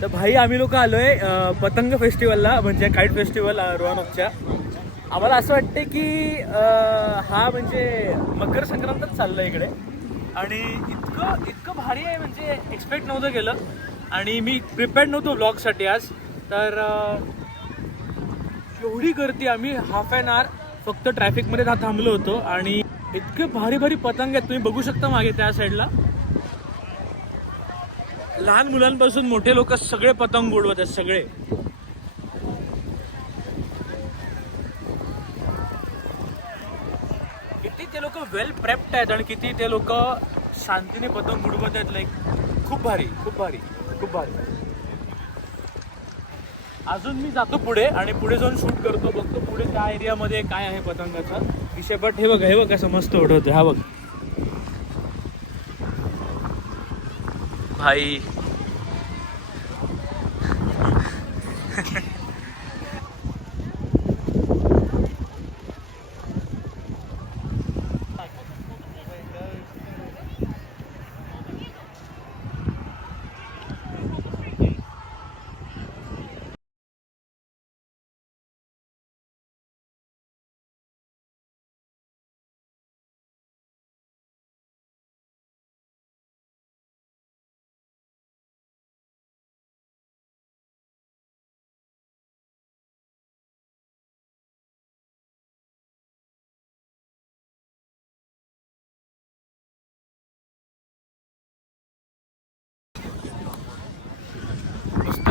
तर भाई आम्ही लोक आलोय पतंग फेस्टिवलला म्हणजे काईट फेस्टिवल रोहानॉकच्या आम्हाला असं वाटतं की हा म्हणजे मकर संक्रांतच चाललं इकडे. आणि इतकं इतकं भारी आहे म्हणजे एक्सपेक्ट नव्हतं केलं. आणि मी प्रिपेअर्ड नव्हतो ब्लॉगसाठी आज. तर एवढी गर्दी आम्ही हाफ अन आवर फक्त ट्रॅफिकमध्ये था थांबलो होतो. आणि इतके भारी भारी पतंग आहेत. तुम्ही बघू शकता मागे त्या साईडला लहान मुलांपासून मोठे लोक सगळे पतंग उडवत आहेत सगळे. किती ते लोक वेल प्रेप्ड आहेत आणि किती ते लोक शांतीने पतंग उडवत आहेत लाईक खूप भारी खूप भारी खूप भारी. अजून मी जातो पुढे आणि पुढे जाऊन शूट करतो बघतो पुढे त्या एरियामध्ये काय आहे पतंगाचा. विषय बट हे बघ हे बघ कसं मस्त उडवतो हा बघ. भाई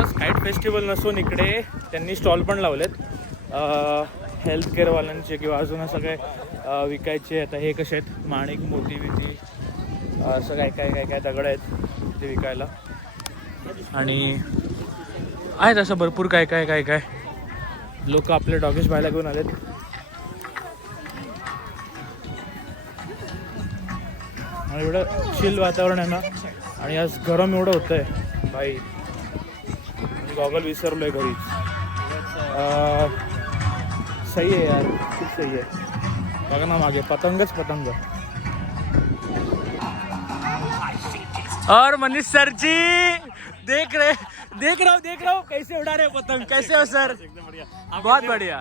नुसतंच फेस्टिवल नसून इकडे त्यांनी स्टॉल पण लावलेत. हेल्थ केअरवाल्यांचे किंवा अजून असं काय विकायचे आता हे कसे आहेत? माणिक मोती बिती असं काय काय काय काय दगड आहेत ते विकायला. आणि आहेत असं भरपूर काय काय काय काय. लोक आपले डॉगेश पाहायला घेऊन आलेत. आणि एवढं चिल वातावरण आहे ना. आणि आज गरम एवढं होतंय. बाई गॉगल विसरलोय घरी अं, सही आहे यार खूप सही आहे बघा ना मागे पतंगच पतंग और मनीष सर जी देख रहे देख रहा हूँ देख रहा हूँ कैसे उड़ा रहे पतंग कैसे हो सर? बहुत बढ़िया।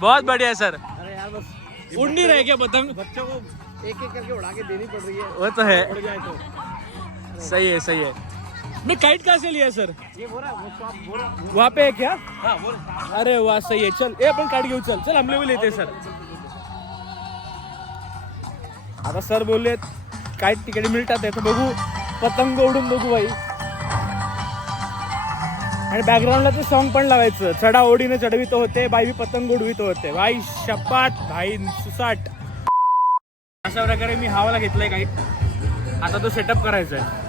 बहुत बढ़िया सर। अरे यार बस। उड़ नहीं रहे क्या पतंग? बच्चों को एक एक करके उड़ा के देनी पड़ रही है। वो तो है। उड़ जाए तो। सही है सही है। मी काइट कहाँ से लिया सर ये बोल वो शॉप वहाँ पे है? क्या हाँ अरे वाह सही आहे. चल ए आपण काट घेऊ चल. चल आमले भी लेते सर आता सर बोलले काय तिकडे मिळतात आहे बघू. पतंग उडून बघू बाई. आणि बॅकग्राऊंडला ते सॉन्ग पण लावायचं. चढा ओढीने चढवित होते बाई बी पतंग उडवित होते. बाई शपाट भाई सुसाट. अशा प्रकारे मी हावाला घेतलाय काही. आता तो सेटअप करायचा आहे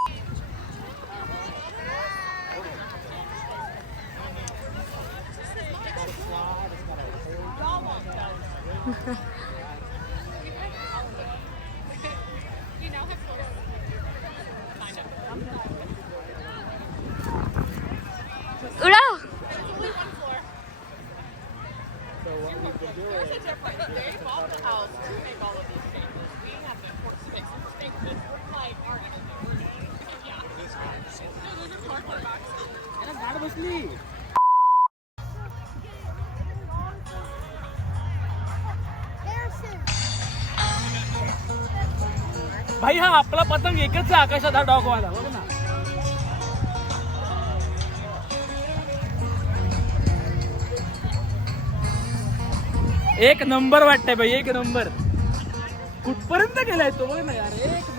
भाई हा आपला पतंग एकच आहे आकाशात हा डॉगवाला बघ ना. एक नंबर वाटतंय भाई एक नंबर. कुठपर्यंत गेलाय तो बघ ना यार एक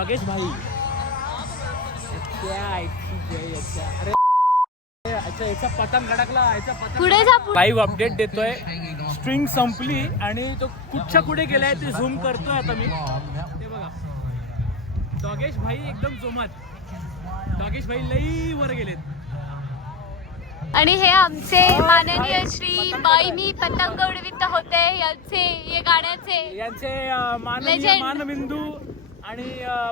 नंबर डॉगेश भाई अरे अच्छा याचा पतंग याचा पुढे जा पुढे. लाईव्ह अपडेट देतोय. स्ट्रिंग संपली आणि तो कुठच्या कुठे गेलाय ते झूम करतोय आता मी. ते बघा. डॉगेश भाई एकदम जोमात. डॉगेश भाई लई वर गेलेत. आणि हे आमचे माननीय श्री बाई मी पतंग उडवित होते यांचे हे गाण्याचे. यांचे अं, माननीय Legend. मानबिंदू आणि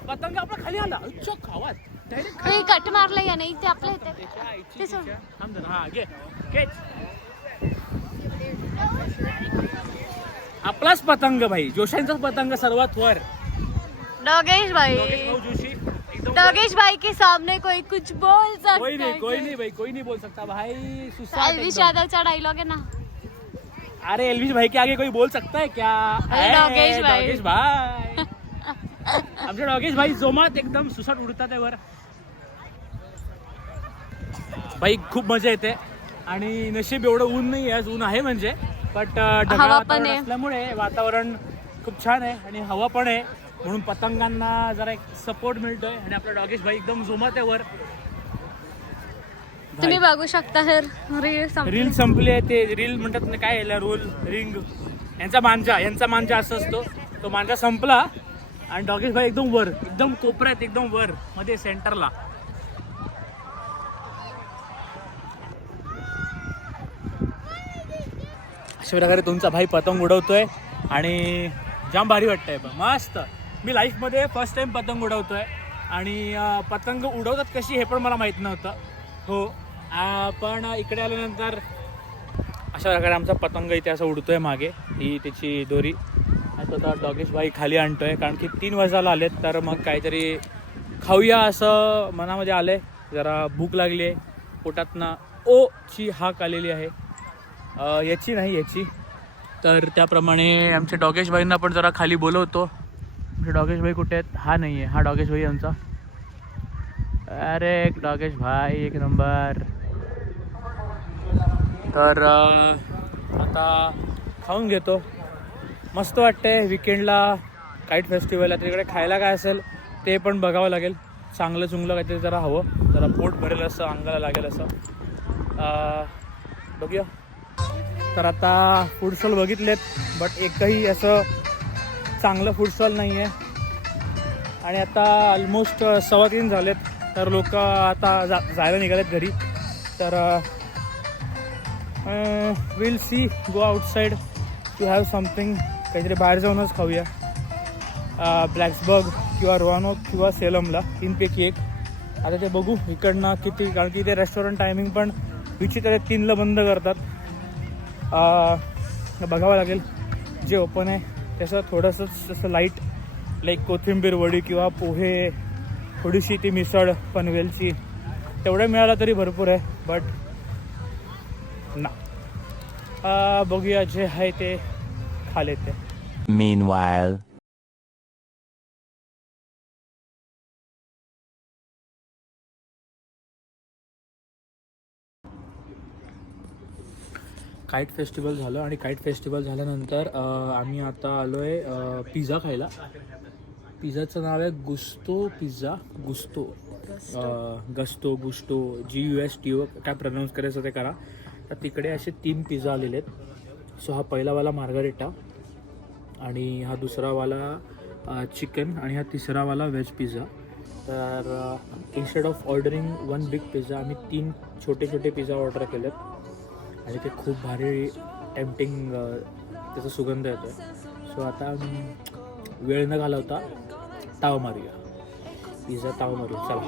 पतंग आपला खाली आला. उच्च खावात. डायरेक्ट कट मारलं या नाही ते आपल्या इथे. ते सोड. हा घे. आपलाच पतंग भाई. जोशांचाच पतंग सर्वात वर. डोगेश भाई. जोशी. डोगेश भाई के सामने कोई कुछ बोल सकता कोई नहीं कोई? नहीं भाई कोई नहीं बोल सकता भाई. एल्विश. यादवचा डायलॉग आहे ना? अरे एलविश भाई के आगे कोई बोल सकता है क्या? डॉगेश भाई. डॉगेश भाई. आमचे डॉगेश भाई जोमात एकदम सुसाट उडतात आहे वर. भाई खूप मजा येते. आणि नशीब एवढं ऊन नाही आज ऊन आहे म्हणजे. बट ढगाळ हवा पण वातावरण आहे. असल्यामुळे वातावरण खूप छान आहे आणि हवा पण आहे. म्हणून पतंगांना जरा एक सपोर्ट मिळतोय आणि आपला डॉगेश भाई एकदम जोमात आहे वर. तुम्ही बघू शकता सर रील रील संपली आहे ते. रील म्हणतात ना काय याला? रोल रिंग यांचा मांजा. यांचा मांजा असा असतो. तो मांजा संपला. आणि डॉगेश भाई एकदम वर एकदम कोपऱ्यात एकदम वर मध्ये सेंटरला. अशा प्रकारे तुमचा भाई पतंग उडवतोय आणि जाम भारी वाटतंय पण. मस्त. मी लाईफमध्ये फर्स्ट टाइम पतंग उडवतोय. आणि पतंग उडवतात कशी हे पण मला माहीत नव्हतं. हो. पण इकडे आल्यानंतर अशा प्रकारे आमचा पतंग इथे असं उडतोय मागे. ही त्याची दोरी. आणि आता डॉगेश भाई खाली आणतोय कारण की तीन वर्षाला आलेत तर मग काहीतरी खाऊया असं मनामध्ये आलंय. जरा भूक लागली आहे. पोटातनं ओ ची हाक आलेली आहे. याची नाही याची. तर त्याप्रमाणे आमच्या डॉगेश भाईंना पण जरा खाली बोलवतो. आमचे डॉगेश भाई कुठे आहेत? हा नाही आहे हा डॉगेश भाई आमचा. अरे एक डॉगेश भाई एक नंबर. तर आता खाऊन घेतो. मस्त वाटतंय. विकेंडला काईट फेस्टिवल आहे. तिकडे खायला काय असेल ते पण बघावं लागेल. चांगलं चुंगलं काहीतरी जरा हवं. जरा पोट भरेल असं अंगाला लागेल असं. बघूया. तर आता फूड स्टॉल बघितलेत बट एकही असं चांगलं फूड स्टॉल नाही आहे आणि आता ऑलमोस्ट सव्वा तीन झालेत. तर लोक आता जा जायला निघालेत घरी. तर will see go outside to have something काहीतरी बाहेर जाऊनच खाऊया. ब्लॅक्सबर्ग किंवा रोहानो किंवा सेलमला तीनपैकी एक. आता ते बघू इकडनं किती कारण की ते रेस्टॉरंट टायमिंग पण विचित्र आहे तीनला बंद करतात. बघावं लागेल. जे ओपन आहे त्याचं थोडंसं असं लाइट लाईक कोथिंबीर वडी किंवा पोहे थोडीशी ती मिसळ पनवेलची तेवढं मिळालं तरी भरपूर आहे बट ना. बघूया जे आहे ते. खाले ते Meanwhile. काईट फेस्टिवल झालं आणि काईट फेस्टिवल झाल्यानंतर आम्ही आता आलो आहे पिझ्झा खायला. पिझ्झाचं नाव आहे Gusto pizza Gusto. Gusto Gusto G U S T O काय प्रनाऊन्स करायचं ते करा. तर तिकडे असे तीन पिझ्झा आलेले आहेत. सो हा पहिलावाला मार्गारेटा. आणि हा दुसरावाला चिकन आणि हा तिसरावाला व्हेज पिझ्झा तर instead of ordering one big pizza आम्ही तीन छोटे छोटे पिझ्झा ऑर्डर केलेत. आणि ते खूप भारी टेम्पटिंग त्याचा सुगंध येतो सो आता वेळ न घालवता ताव मारूया. पिझ्झा ताव मारूया. चला.